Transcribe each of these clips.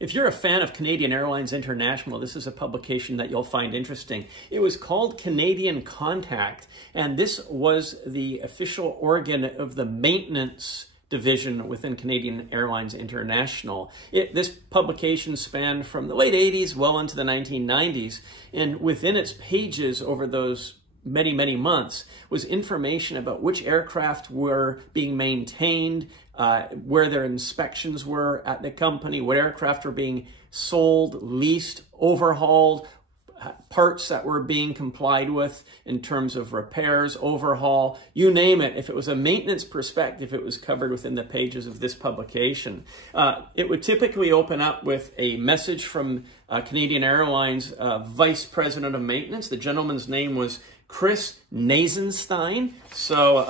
If you're a fan of Canadian Airlines International, this is a publication that you'll find interesting. It was called Canadian Contact, and this was the official organ of the maintenance division within Canadian Airlines International. This publication spanned from the late 80s well into the 1990s, and within its pages over those many, many months was information about which aircraft were being maintained, where their inspections were at the company, what aircraft were being sold, leased, overhauled, parts that were being complied with in terms of repairs, overhaul, you name it. If it was a maintenance perspective, it was covered within the pages of this publication. It would typically open up with a message from Canadian Airlines Vice President of Maintenance. The gentleman's name was Chris Nasenstein. So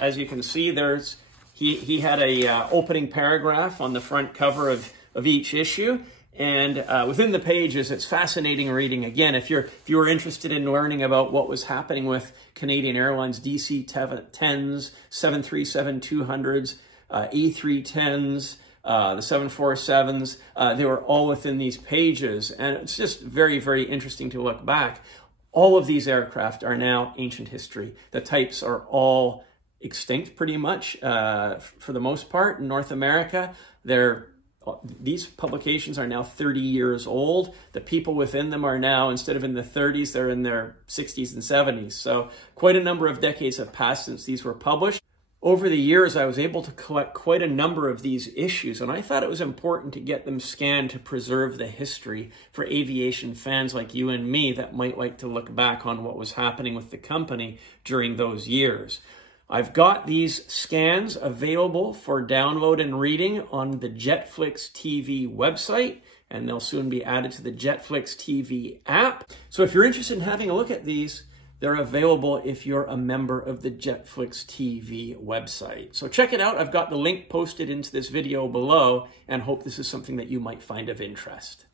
as you can see, he had a opening paragraph on the front cover of each issue. And within the pages, it's fascinating reading. Again, if you were interested in learning about what was happening with Canadian Airlines DC-10s, 737-200s, A310s, the 747s, they were all within these pages. And it's just very, very interesting to look back. All of these aircraft are now ancient history. The types are all extinct pretty much for the most part in North America. These publications are now 30 years old. The people within them are now, instead of in the 30s, they're in their 60s and 70s. So quite a number of decades have passed since these were published. Over the years, I was able to collect quite a number of these issues, and I thought it was important to get them scanned to preserve the history for aviation fans like you and me that might like to look back on what was happening with the company during those years. I've got these scans available for download and reading on the JetFlix TV website, and they'll soon be added to the JetFlix TV app. So if you're interested in having a look at these, they're available if you're a member of the JetFlix TV website. So check it out. I've got the link posted into this video below and hope this is something that you might find of interest.